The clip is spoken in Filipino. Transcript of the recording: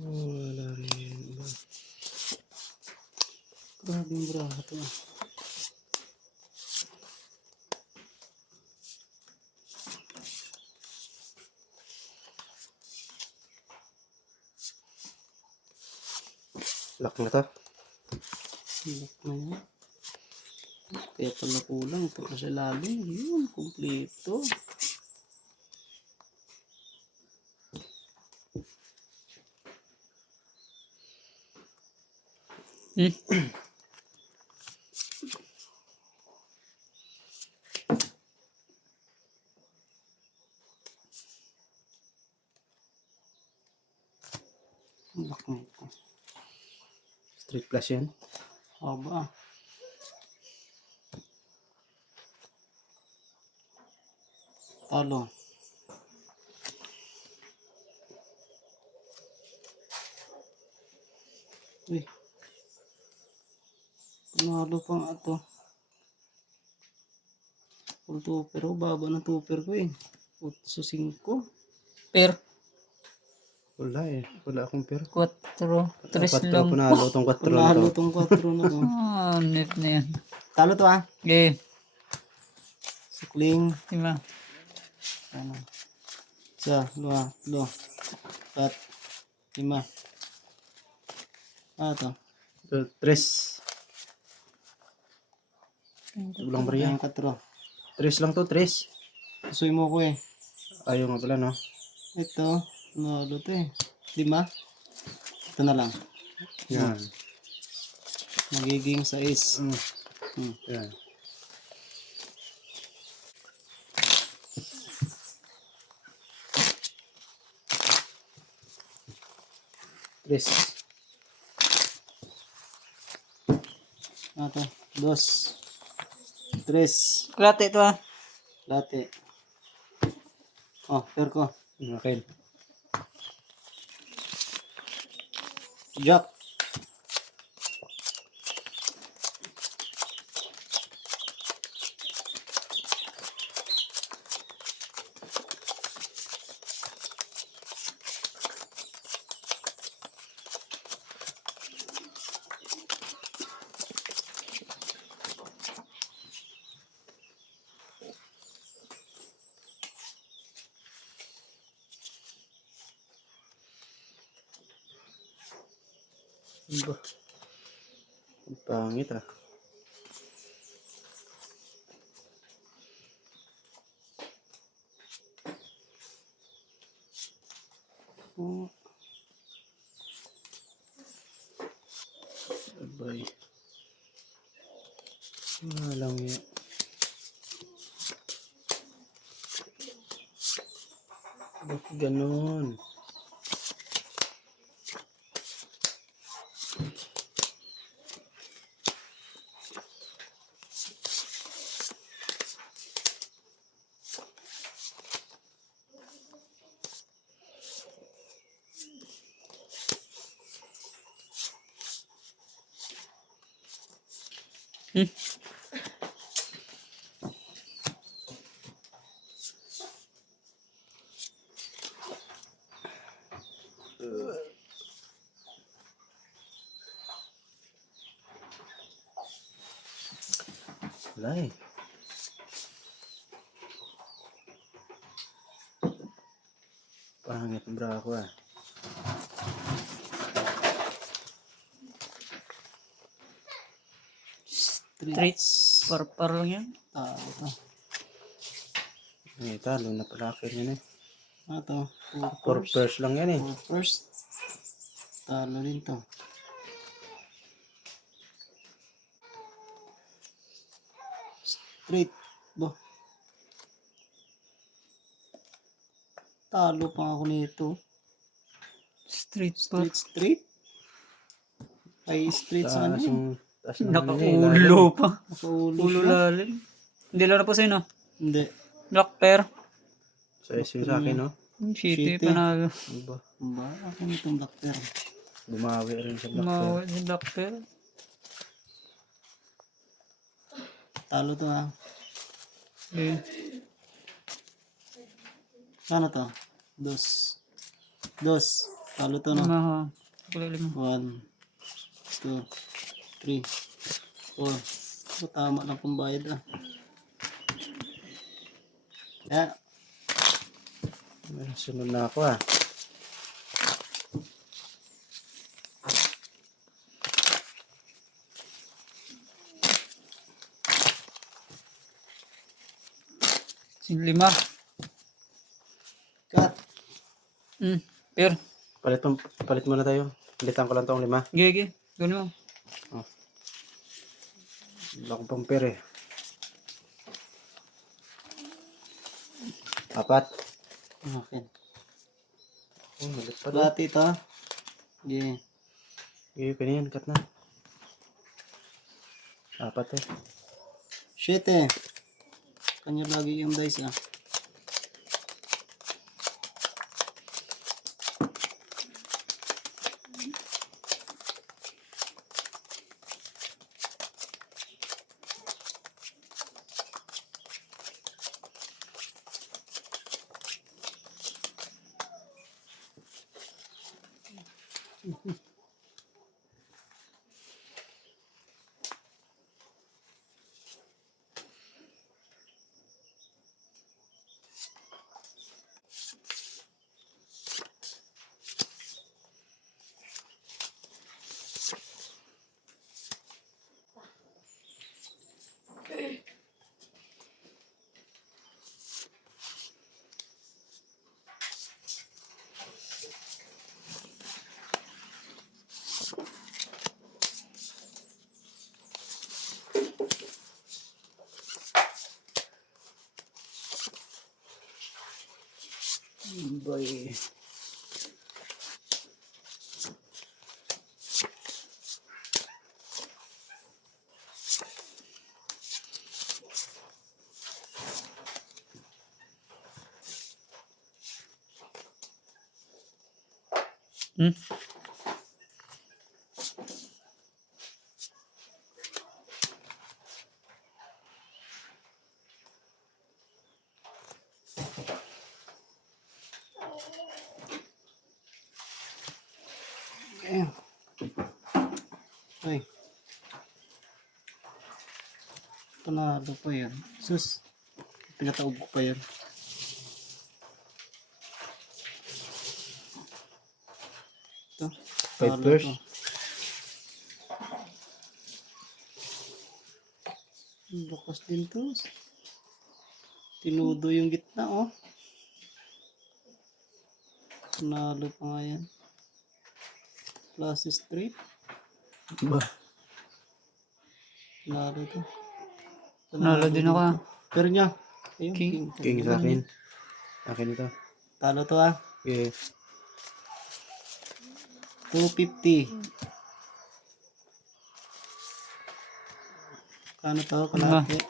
Wala rin ba? Grabe yung braha to. Lock na to. Lock na yan. Kaya pala kulang. Ito pa sa lalim. Yun, kumpleto. Lock na ito. Straight flush yan. Aba. Talo. Uy. Panalo pa nga ito. Full tupper. Baba ng tupper ko eh. 8.5. Per. Wala eh. Wala akong pera. 4. 3 4 lang. panalo tong 4 na Panalo to. tong 4 na to. Net na yan. Talo to ah. Okay. Sukling. Diba? Ano. Isa, dua, tatlo, apat, lima. To. 3. Ulang bariya. Ayan, 4. 3 lang to, 3. Susuy mo ko eh. Ayaw nga pala, no? Ito, panalo to eh. 5. Ito na lang. Yan. Magiging 6. Yan. Tres. Ito, 2, 3. Klate ito ah. Late. Oh, per ko. Okay. Jack. Ba? Ang pangit ah. Oh, Sabay. Walang yan. Bakit ganon? Wala eh. Pangit ang bra ko ah. Straight. Par lang yan. talo to. Ay, talo na pala akin yun eh. Ito, 4 pairs lang yan eh. 4 first. Talo din to. Straight. Bo. Talo pa ako nito. Straight par. Straight. Ay, straight sa ano yun? Taas ng ano niya eh, Nakaulo pa. Nakaulo Ulo siya. lalim. Hindi lang na po sa'yo no? Hindi. Black pair. Size yung sa akin no? Shitty Shitty. panalo. Ano ba? Ba, akin itong black pair. Bumawi rin sa black pair. Mawala si Black Pair. Talo to ha. Okay. Ano to? Dos. Talo to no? Lima ha. Kula 5. 1, 2, 3, 4. Oh, tama lang kung bayad ah. Yeah. Sunod na ako ah. Sing 5. Cut. Pair. Palit muna tayo. Palitan ko lang tong 5. Gigi. Gano'n mo. Wala akong pang pair eh. 4. Okay. Oh, malit pa doon. Bati to. Yeah. Okay, pwede yan. Cut na. 4 eh. 7. Kanya lagi yung dice ah. Boy. Ayan. Uy. Panalo pa yan. Sus. Pinataog ko pa yan. Ito. 5 pairs. Lakas din to. Tinudo yung gitna oh. Panalo pa nga yan. Plus straight. Ba? Panalo to. Nalo din ako ah. Pero niya. Ayun, King. King sa akin. Akin ito. Talo to ah. Okay. 250. Kano to? Kalahati.